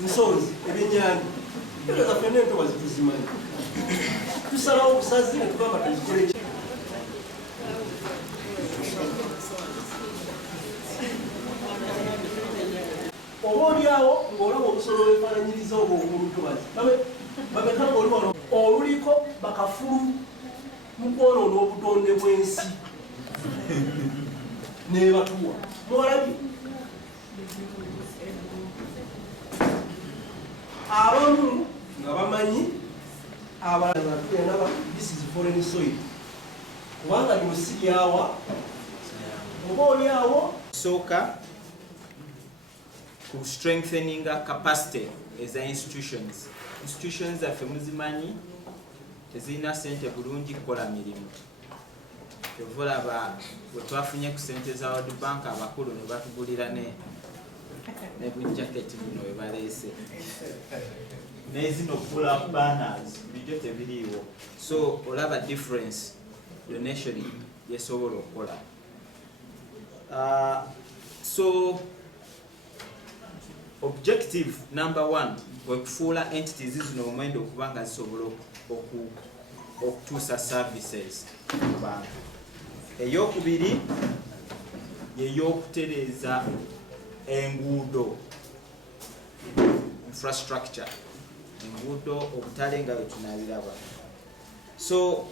nsonzi ebyennyanja tegeeza ffenna entobazi tuzimanyi tusalawo obusazi ne tugamba tuzikole oba oliawo ng'olaba obusolo wefaananyiriza obwo obuluntobazi babeka ng'oli wano oluliko bakafulu mu kwonoona obutonde bw'ensi nebatuwa mwalabye abamu nga bamanyi abalaba this is foreign soil kubanga lino si lyawa oba oliawo sooka ku strengthening capacity as institutions zaffe muzimanyi tezirina sente bulungi kukola mirimu. Tevulaba bwe twafunye ku sente za World Bank abakulu ne batugulira ne bujaketi buno we baleese nezino pull up banners bijjo tebiriiwo, so olaba difference donation yesobola okukola. So objective number 1 wekufuula entities zino omwendo okuba nga zisobola okutuusa services ku bantu. Eyokubiri yeyokutereeza enguudo infrastructure, enguudo obutale nga wetunabiraba. So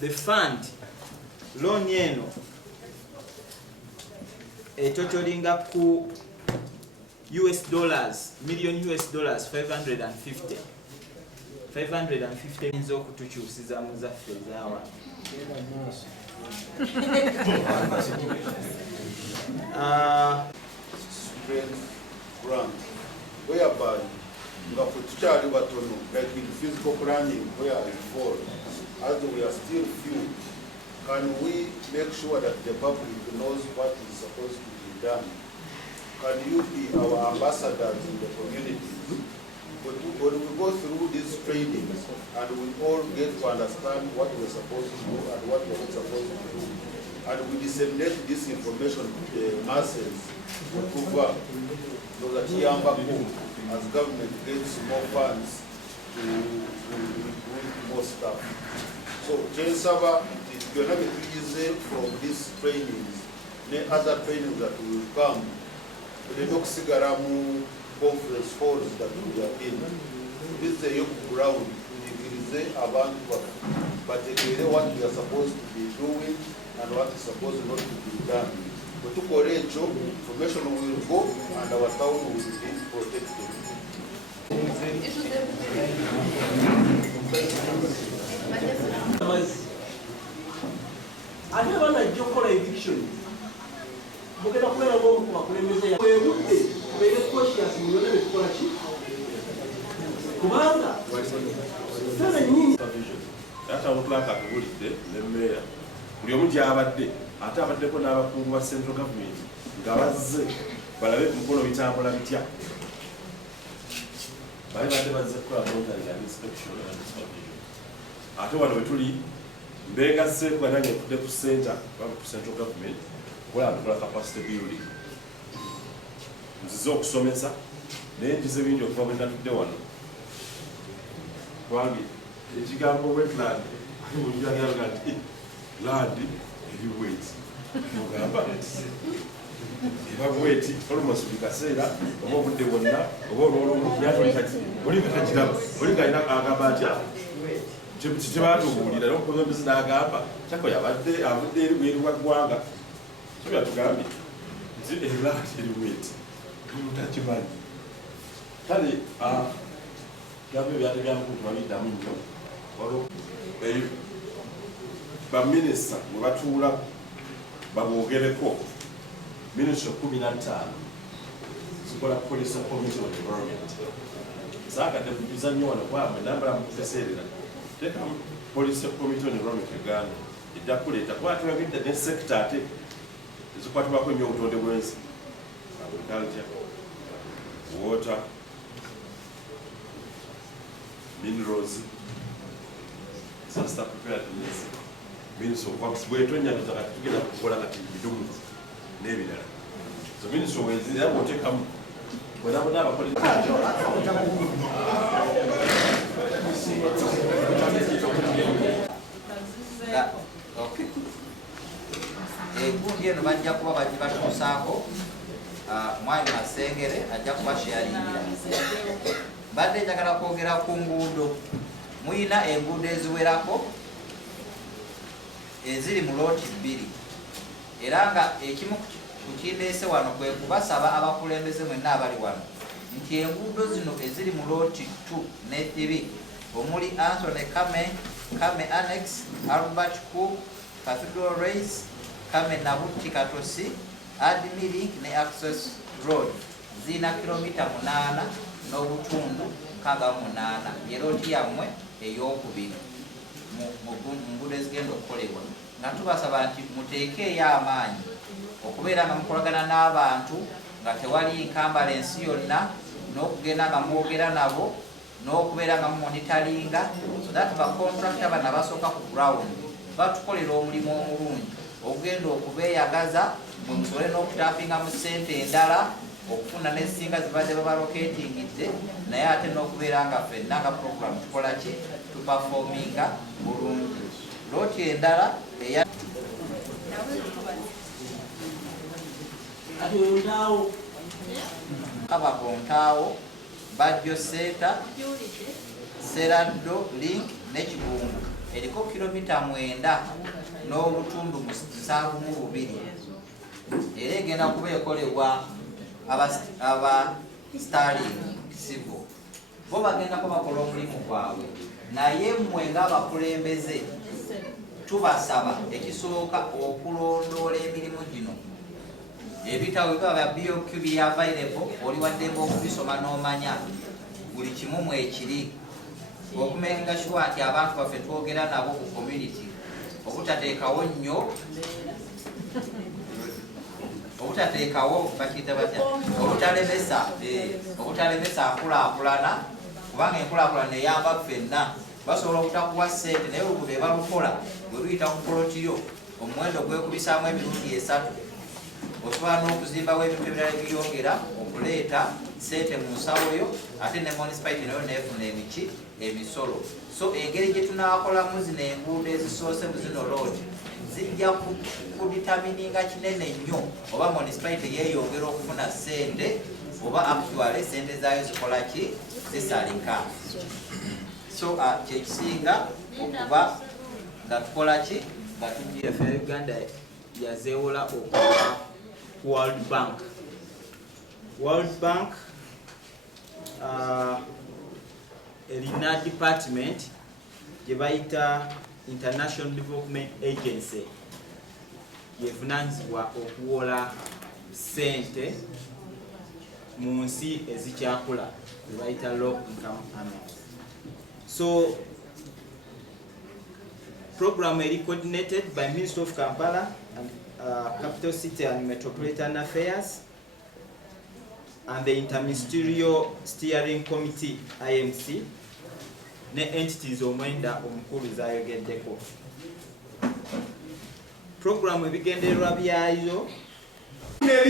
the fund loan eno etotolinga ku million US dollars 550 nzo okutukyusiza mu zaffe ezaawa. Grant, whereby like in physical planning where I fall, as we are still few, can we make sure that the public knows what is supposed to be done? Can you be our ambassadors in the communities? When we go through these trainings and we all get to understand what we're supposed to do and what we're not supposed to do, and we disseminate this information to the masses, so that as government gets more funds to do more stuff. So, Jenisaba, you're not easy from these trainings, the other trainings that will come, but the Doxigaramu conference halls that we are in. This is a young ground, it is a bank, but what we are supposed to be doing and what is supposed not to be done. But to correct information will go and our town will be protected. I never like Joko eviction. Mugenda kubeera ng'omu ku bakulembeze webudde tubeere cautious mu byonna bye tukola ki kubanga fene nnyini ate abotulaka atubulidde ne mmeeya buli omu gy'abadde ate abaddeko n'abakungu ba central government nga bazze balabe ku mukono bitambula bitya. Bali badde bazze kukola boundary and inspection and supervision. Ate wano we tuli mbeegasse kuba nange ntudde ku center baba ku central government tukola capacity building, nzize okusomesa naye ntize bingi okuva bwe natudde wano kwange ekigambo wetland munjagalaga nti land heavyweight mugamba eba bweti almost buli kaseera oba obudde bwonna oba olwolwolyatolikakiraba olinga alina agamba atya kyebatubuulira nokukomembezi n'agamba kyako yabadde avudde eri bweru bwa ggwanga tugambye nti land heavyweight mutakimanyi kale gambo ebyate byamukutu babiddamu nnyo baminisita mwe batuula baboogereko minisita 15 zikola police committee on environment zaakadde kujuza nnyo wano kwamwe nambala mukuseserera teka police committee on environment eganda ejja kuleeta kuba tulabidde ne sector ate ezikwatibwako nnyo obutonde bw'ensi agriculture, water, minerals, disaster preparedness, Ministry of Works, bwetonyamiza kati tugenda kukola kati bidumu n'ebirala. So Ministry of Works yabo otekamu Egundi eno bajja kuba bagibatuusaako mwami Masengere ajja kuba sharingira. Badde njagala kwogera ku nguudo. Muyina enguudo eziwerako eziri mu looti 2 era nga ekimu ku kindeese wano kwe kubasaba abakulembeze mwenna abali wano nti enguudo zino eziri mu looti 2 ne 3 omuli Anthony Kame Annex, Albert Cook, Cathedral Race, Kame Nabuti Katosi, Admiring ne Access Road zina kilomita 8 n'obutundu 68 yerooti yammwe ey'okubiri mu nguudo ezigenda okukolebwa nga tubasaba nti muteekeeyo amaanyi okubeera nga mukolagana n'abantu nga tewali nkambalensi yonna n'okugenda nga mwogera nabo n'okubeera nga mumonitalinga so that bakontractor bana basooka ku ground batukolera omulimu omulungi okugenda okubeeyagaza mwe musobole n'okutapinga mu ssente endala okufuna n'ezisinga zibadde babaloketingidde naye ate n'okubeera nga ffenna nga program tukola ki tupafominga bulungi. Looti endala eya Kabakontaawo, Bajjo Seta, Serado Link ne Kibungu eriko kilomita 9 n'obutundu 72 era egenda kuba ekolebwa aba Starling Civil bo bagenda kuba bakola omulimu gwabwe naye mmwe ng'abakulembeze tubasaba ekisooka okulondoola emirimu gino ebitabo bikaba bya BOQ bya available oli waddemba okubisoma n'omanya buli kimu mwekiri okumenga sure nti abantu baffe twogera nabo ku community obutateekawo nnyo obutateekawo bakiyita batya obutalemesa nkulaakulana kubanga enkulaakulana eyamba ffenna basobola obutakuwa ssente naye oluguudo ebalukola bwe luyita ku polotiyo omuwendo gwekubisaamu emirundi 3 osobola n'okuzimbawo ebintu ebirala ebiyongera okuleeta ssente mu nsawo yo ate ne municipality nayo neefuna emisolo so engeri gye tunaakolamu zino enguudo ezisoose mu zino loodi zijja kuditamininga kinene nnyo oba municipality yeeyongera okufuna ssente oba actually ssente zaayo zikola ki zisalika so kyekisinga okuba nga tukola ki nga yaffe Uganda yazeewola okuva World Bank. World Bank erina department gye bayita International Development Agency yevunaanyizibwa okuwola ssente mu nsi ezikyakula gye bayita low income earners. So program eri coordinated by Ministry of Kampala and Capital City and Metropolitan Affairs and the Interministerial Steering Committee IMC ne entities omwenda omukulu zayogeddeko. Program ebigendererwa byayo ne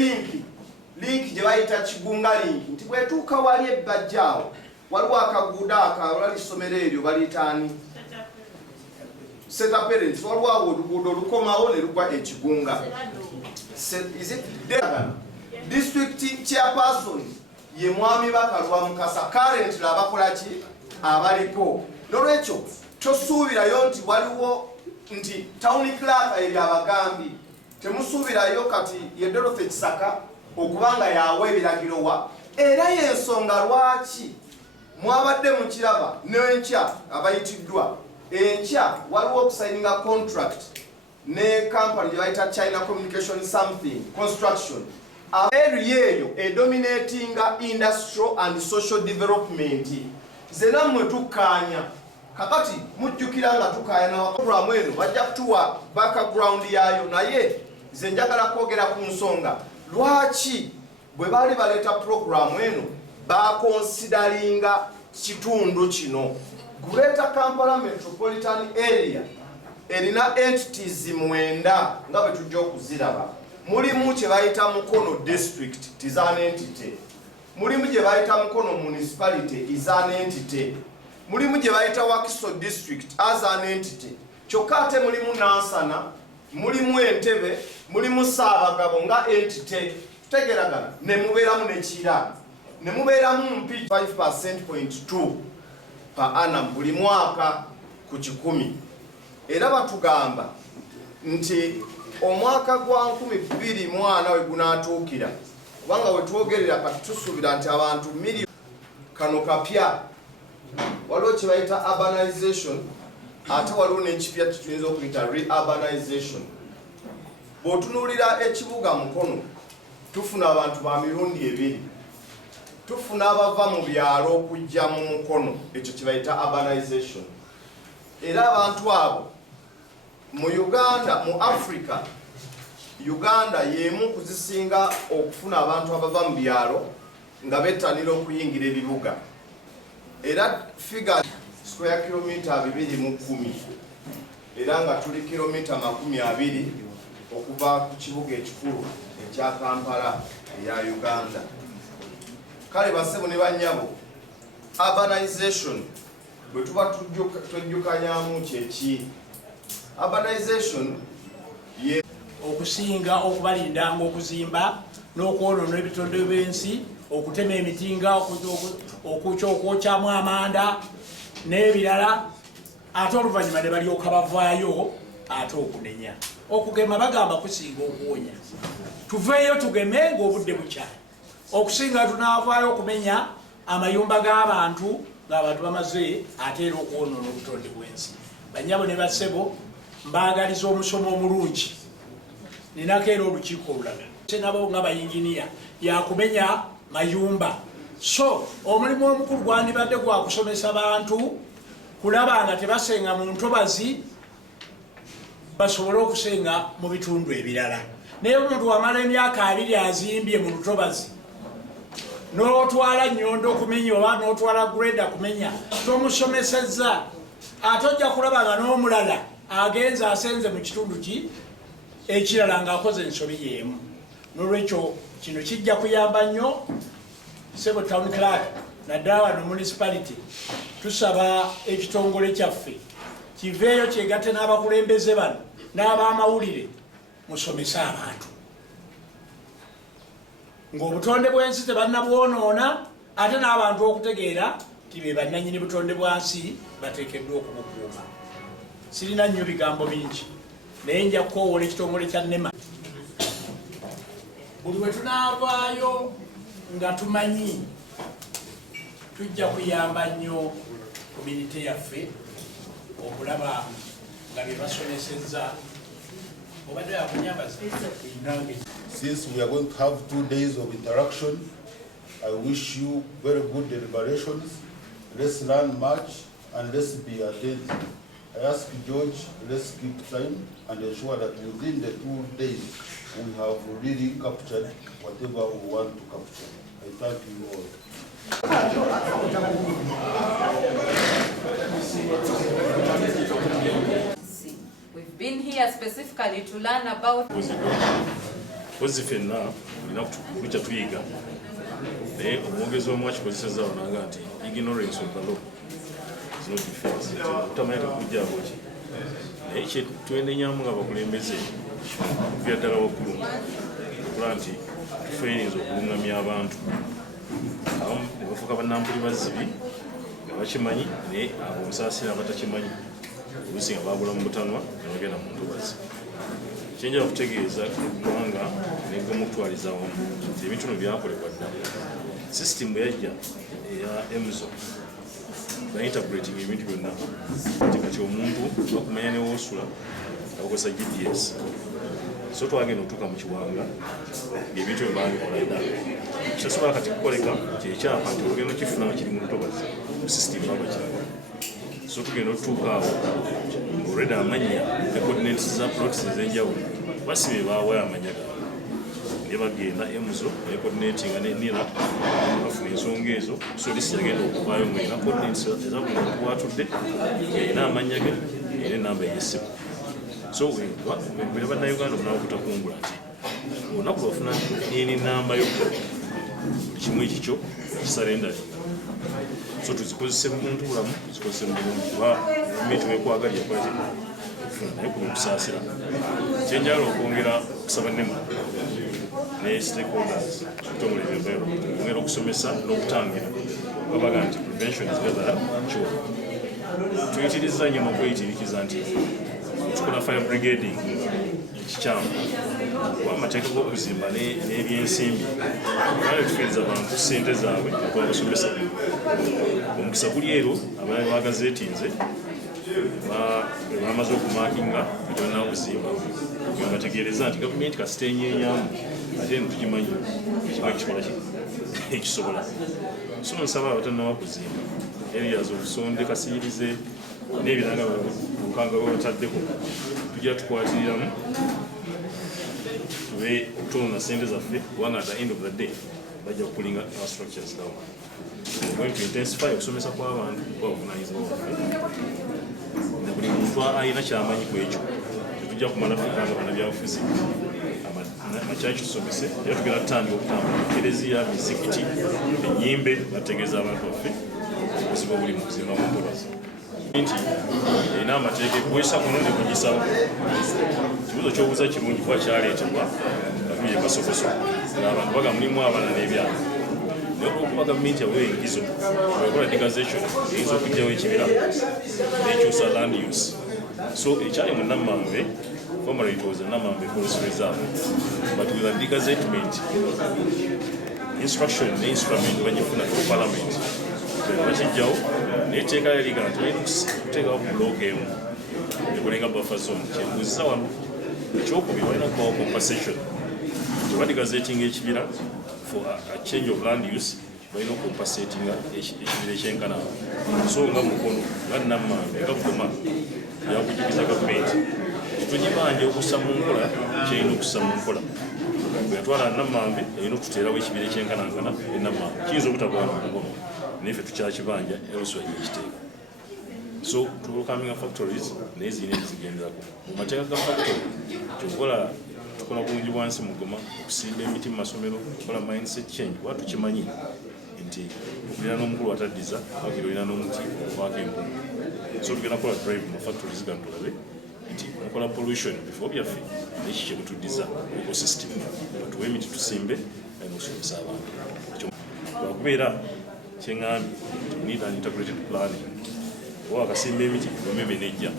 link gye bayita Kigunga link nti bwetuuka wali ebbajjaawo waliwo akaguudo akawala lisomero eryo baliyitaani Set parents waliwo awo oluguudo olukomawo ne lugwa Ekigunga. District chairperson ye mwami Bakalwa Mukasa currently abakola ki abaliko nolwekyo tosuubirayo nti waliwo nti town clerk eri abagambi temusuubirayo kati ye Dorothy Kisaka okubanga yawe ebiragiro wa era yensonga lwaki mwabadde mu kiraba n'enkya abayitiddwa enkya waliwo okusigninga contract ne company gye bayita China Communication something construction area eyo edominatinga industrial and social development zena mwe tukkaanya kakati mujjukira nga tukkaanya na program eno bajja kutuwa background yayo naye ze njagala kwogera ku nsonga lwaki bwe bali baleeta program eno bakonsidaringa kitundu kino Greater Kampala Metropolitan Area erina entities 9 nga bwe tujja okuziraba mulimu kye bayita Mukono district tizana entity mulimu gye bayita Mukono municipality is an entity, mulimu gye bayita Wakiso district as an entity, kyokka ate mulimu Nansana, mulimu Entebbe, mulimu Ssaabagabo nga entity. Tegeragana ne mubeeramu ne Kira, ne mubeeramu Mpigi 5.2 per annum buli mwaka ku 100. Era batugamba nti omwaka gwa 2024 we gunaatuukira, kubanga we twogerera kati tusuubira nti abantu miliyoni kano kapya, waliwo kye bayita urbanization, ate waliwo n'ekipya kituyinza okuyita reurbanization. Bw'otunuulira ekibuga Mukono tufuna abantu ba mirundi 2, tufuna abava mu byalo okujja mu Mukono, ekyo kye bayita urbanization. Era abantu abo mu Uganda, mu Africa, Uganda yemu kuzisinga okufuna abantu abava mu byalo nga bettanira okuyingira ebibuga. Era figure square kilometer 210, era nga tuli kilometer 20 okuva ku kibuga ekikulu ekya Kampala eya Uganda. Kale basebo ne banyabo, urbanization bwe tuba tujjukanyamu kyeki. Urbanization ye okusinga okubalindanga okuzimba n'okwonoona ebitonde by'ensi, okutema emitinga, okwokyamu amanda n'ebirala, ate oluvannyuma ne balyoka bavaayo ate okunenya. Okugema bagamba kusinga okuwonya. Tuveeyo tugeme ng'obudde bukyali. Okusinga tunaavaayo okumenya amayumba g'abantu ng'abantu bamaze ate era okwonoona obutonde bw'ensi. Banyabo ne bassebo mbaagaliza omusomo omulungi. Ninako era olukiiko olulaga nabo nga bayinginiya yakumenya mayumba. So omulimu omukulu gwandibadde gwa kusomesa bantu kulaba nga tebasenga mu ntobazi, basobole okusenga mu bitundu ebirala. Naye omuntu wamala emyaka 2 azimbye mu lutobazi, n'otwala nnyondo okumenya oba n'otwala greda kumenya, tomusomesezza, ate ojja kulaba nga n'omulala agenza asenze mu kitundu ki ekirala ng'akoze ensobi y'emu. N'olwekyo kino kijja kuyamba nnyo Sebo Town Clerk naddala wano municipality. Tusaba ekitongole kyaffe kiveeyo kyegatte n'abakulembeze bano n'ab'amawulire musomese abantu ng'obutonde bw'ensi tebannabwonoona, ate n'abantu okutegeera nti be bannannyini butonde bwansi bateekeddwa okubukuuma. Sirina nnyo bigambo bingi, naye nja kukoowoola ekitongole kya NEMA. Buli we tunaavaayo nga tumanyi tujja kuyamba nnyo kominite yaffe okulaba nga bye basomesezza. Obadde yakunyambaza nange. Since we are going to have 2 days of interaction, I wish you very good deliberations. Let's learn much and let's be attentive. I ask George, let's keep time and ensure that within the 2 days we have really captured whatever we want to capture. I thank you all. We've been here specifically to learn about Fenna, kucha tuyiga. Naye omwogezi omu akikozesezza wananga nti ignorance of the law is not defense. Tutamanya tekujjaako ki. Naye kye twendenyamu ng'abakulembeze okuva ddala waggulu okukola nti tufeerinza okulungamya abantu. Abamu ne bafuuka bannampuli bazzibi nga bakimanyi naye abo omusaasira abatakimanyi oluusi nga baagula mu butanwa ne bagenda mu ntobazi. Kyenjala kutegeeza eggwanga n'eggomu okutwaliza wamu nti ebintu bino byakolebwa dda. Sisitimu yajja eya emzo baintegrating ebintu byonna nti kati omuntu bakumanya ne woosula abakozesa GPS. So twagenda okutuuka mu kiwanga ng'ebintu byo baabikola dda. Kitasobola kati kukoleka kyekyapa nti olugendo kifuna nga kiri mu ntobazi mu sisitimu abakiraga. So tugenda okutuuka awo ng'olwedda amanya ne coordinates za plots ez'enjawulo basibe baawayo amanya gaabwe. Ne bagenda emuzo ne coordinatinga ne nira bafuna ensonga ezo. So lisi yagenda okuvaayo ng'erina coordinates eza buli muntu bw'atudde ng'erina amanya ge era enamba ey'essimu. So bwira bannayuganda omunaba okutakungula nti olunaku lwafuna eni namba yo kimu ekikyo kisalendalinga so tuzikozese muntu bulamu tuzikozese mulungi kuba gavumenti wekwagalya kwati okufuna naye kuba okusaasira kyenjala okwongera kusaba nnemu ne stakeholders okutongole environment okwongera okusomesa n'okutangira babaga nti prevention is better than cure. Tuyitiriza nnyo n'okweyitirikiza nti tukola fire brigading ekikyamu kuba amateeka g'okuzimba n'ebyensimbi kale tufiiriza abantu ssente zaabwe okwabasomesa. Omukisa guli ero abalala bagazeetinze bamaze okumakinga bitonna okuzimba bategeereza nti gavumenti kasitenyeeyamu ate netukimanyi ekiba ekikola ekisobola so nsaba abatannaba kuzimba areas obusonde kasiyirize n'ebiranga bukanga bwebataddeko tujja tukwatiriramu tube okutonona sente zaffe kubanga at the end of the day bajja kukulinga our structures down. We're going to intensify okusomesa kw'abantu kwabuvunanyizibwa waffe na buli muntu alina kyamanyi ku ekyo tetujja kumala fukanga bannabyabufuzi amakyaki tusomese era tugenda tutandika okutambula ekereziya mizikiti ennyimbe bategeeza abantu baffe obuzibu obuli mu kuzimba mu mpobazi nti erina amateeka ekwesa kuno ne kugisawo. Kibuzo ky'obuuza kirungi kuba kyaleetebwa gavumenti ekasokoso ng'abantu baga mulimu abaana n'ebyalo naye olw'okuba gavumenti yawewa engizo ekola digazation eyinza okugyawo ekibira n'ekyusa land use so ekyali mu Nammambe formerly it was a Nammambe Forest Reserve but with a degazettement instruction ne instrument bagifuna ku parliament bakijjawo n'etteeka yaliga nti balina okuteekawo ku blooka emu ekulenga buffer zone kyebuuziza wano ekyokubiri balina okubawo compensation tebadigazetinga ekibira for a change of land use balina okukompensatinga ekibira ekyenkana so nga Mukono nga Nammambe nga Vuma yakujukiza gavumenti tugibanja okussa mu nkola kyerina okussa mu nkola bwe yatwala Nammambe erina okututeerawo ekibira ekyenkanankana e Nammambe kiyinza obutagwana mu Mukono naye ffe tukyakibanja eroswa ekiteeka so tukaminga factories naye zirina ezigendako mu mateeka ga factory kyokola tukola bulungi bwansi Mugoma okusimba emiti mu masomero tukola mindset change kuba tukimanyi nti okulina n'omukulu ataddiza wakiri olina n'omuti waka empungu so tugenda kukola drive mu factories gano tulabe nti mukola pollution bifo byaffe neki kyebutuddiza ecosystem batuwe emiti tusimbe n'okusomesa abantu lwakubeera kyeŋŋambye need an integrated planning oba akasimba emiti ememe nejja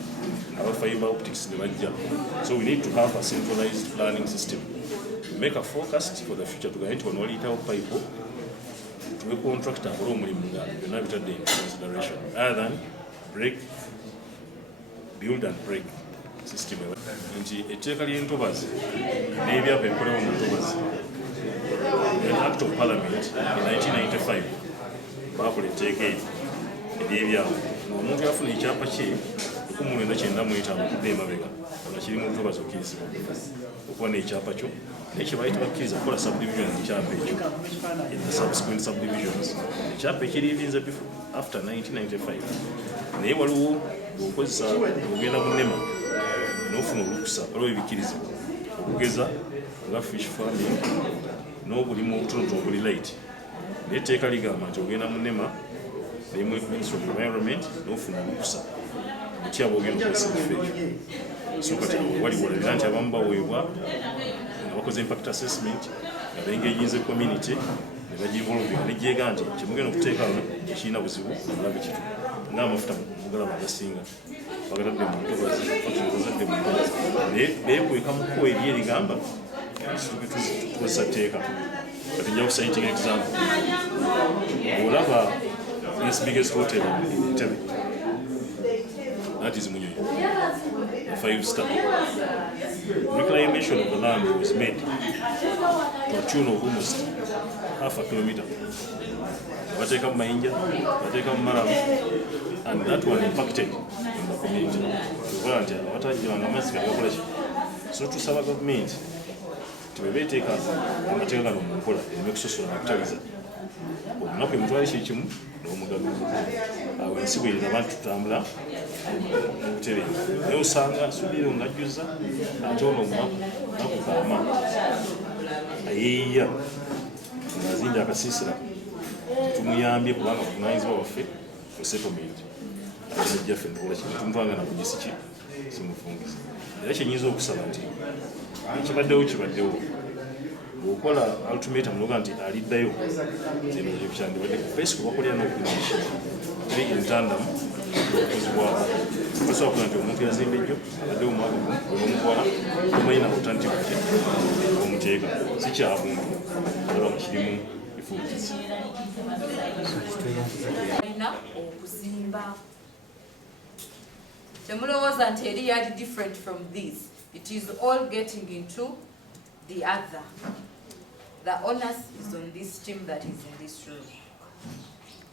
aba fiber optics ne bajja so we need to have a centralized planning system to make a forecast for the future tugaye nti wano waliyitawo pipe tuwe contractor akola omulimu nga byonna bitadde in consideration other than build and break system nti etteeka ly'entobazi n'ebyapa ebikolewo mu ntobazi an act of parliament in 1995 bakola etteeka ery'ebyapa ng'omuntu yafuna ekyapa kye 1995 okudde emabega nga kiri mu ntobazi okkirizibwa okuba n'ekyapa kyo naye kye bayita bakkiriza kukola subdivision ekyapa ekyo in the subsequent subdivisions ekyapa ekirivinze after 1995 naye waliwo okozesa ogenda mu nnema n'ofuna olukusa waliwo ebikkirizibwa okugeza nga fish farming n'obulimu obutonotono obuli light naye etteeka ligamba nti ogenda mu nnema Ministry of Environment n'ofuna olukusa otyaba ogenda okozesa ekifo ekyo so kati wali walabira nti abamu baweebwa nga bakoze impact assessment nga bengeginze community ne bagivolvinga nejjeega nti kyemugenda okuteeka wano ekirina buzibu mulabe kitu ng'amafuta mugalaba agasinga bagatadde mu ntobazi bazadde mu ntobazi naye beekweka mu kkuba eri erigamba tukozesa tteeka kati nja kuciting example olaba this biggest hotel in Tebe. That is Munyonyi, a 5-star. Reclamation of the land was made to a tune of almost half a kilometer. They take up Mainja, they take up Maram, and that one impacted in the community. The volunteer, what are you on so to serve government to be taken and material of Mukola and make social activism. Not in Twilight. Awensiwirira abantu tutambula mubutere naye osanga asuubira ngajjuza ate ono omunaku nakugama ayeeya ng'azimbye akasiisira tumuyambye kubanga buvunaanyizibwa waffe ku settlement ate jjaffe ndokola kino tumuvanga na bugisi ki simufungiza era kyenyinza okusaba nti kibaddewo bw'okola ultimatum noga nti aliddayo zino kyandibadde basic bakolera n'okumisha eri entandamu okuzibwako basobola kuga nti omuntu yazimba ejjo abaddewo omwaka bwebamutwala omanyina alternative ki omuteeka si kyabuntu aba kirimu efuukizi alina okuzimba temulowooza nti eri yali different from this. It is all getting into the other. The onus is on this team that is in this room.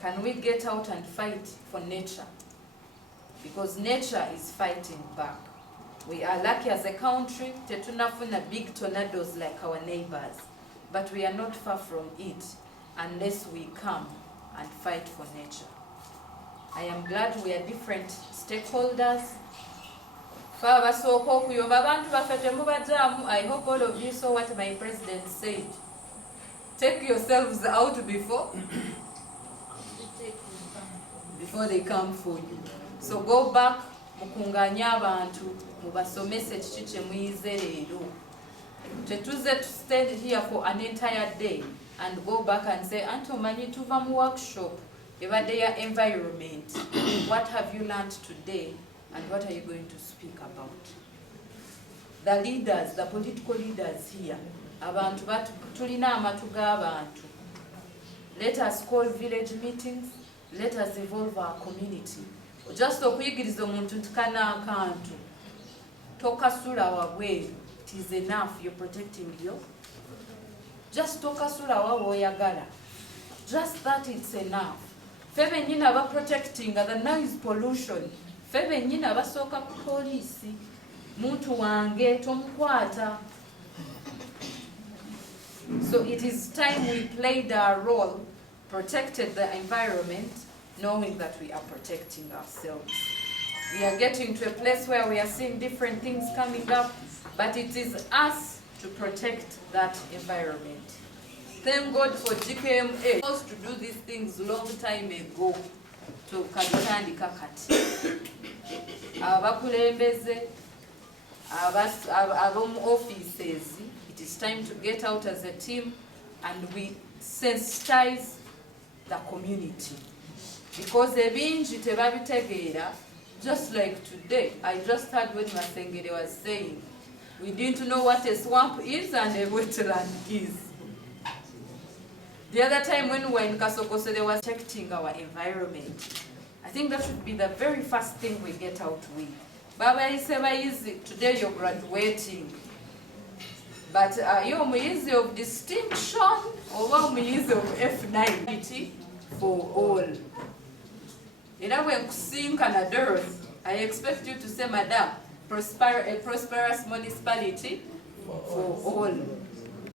Can we get out and fight for nature? Because nature is fighting back. We are lucky as a country, tetunafuna big tornadoes like our neighbors, but we are not far from it unless we come and fight for nature. I am glad we are different stakeholders. I hope all of you saw what my president said. Take yourselves out before they come for you. So go back, mukunganya abantu, mubasomese kiki kye muyize leero. Tetuze to stand here for an entire day and go back and say, Anto manyi tuva mu workshop, ebadde ya environment. What have you learned today and what are you going to speak about? The leaders, the political leaders here, abantu tulina amatu g'abantu. Let us call village meetings. Let us involve our community. Just okuyigiriza omuntu nti kana akantu tokasula wabweru, it is enough. You're protecting you. Just tokasula wawe oyagala. Just that, it's enough. Febe nyina aba protecting the noise pollution. Febe nyina abasooka ku poliisi. Muntu wange tomukwata. So it is time we played our role, protected the environment, knowing that we are protecting ourselves. We are getting to a place where we are seeing different things coming up, but it is us to protect that environment. Thank God for GKMA. Supposed to do these things long time ago to Kabitandika kati. Abakulembeze, abamu offices. It is time to get out as a team and we sensitize the community. Because ebinji tebabitegeera, just like today, I just heard when Masengere was saying, we didn't know what a swamp is and a wetland is. The other time when we were in Kasokose, they were protecting our environment. I think that should be the very first thing we get out with. Baba is today you're graduating. But you're muyizi of distinction or muyizi of F9 for all. Era when kusinkana Dorothy, I expect you to say, Madam, a prosperous municipality for all.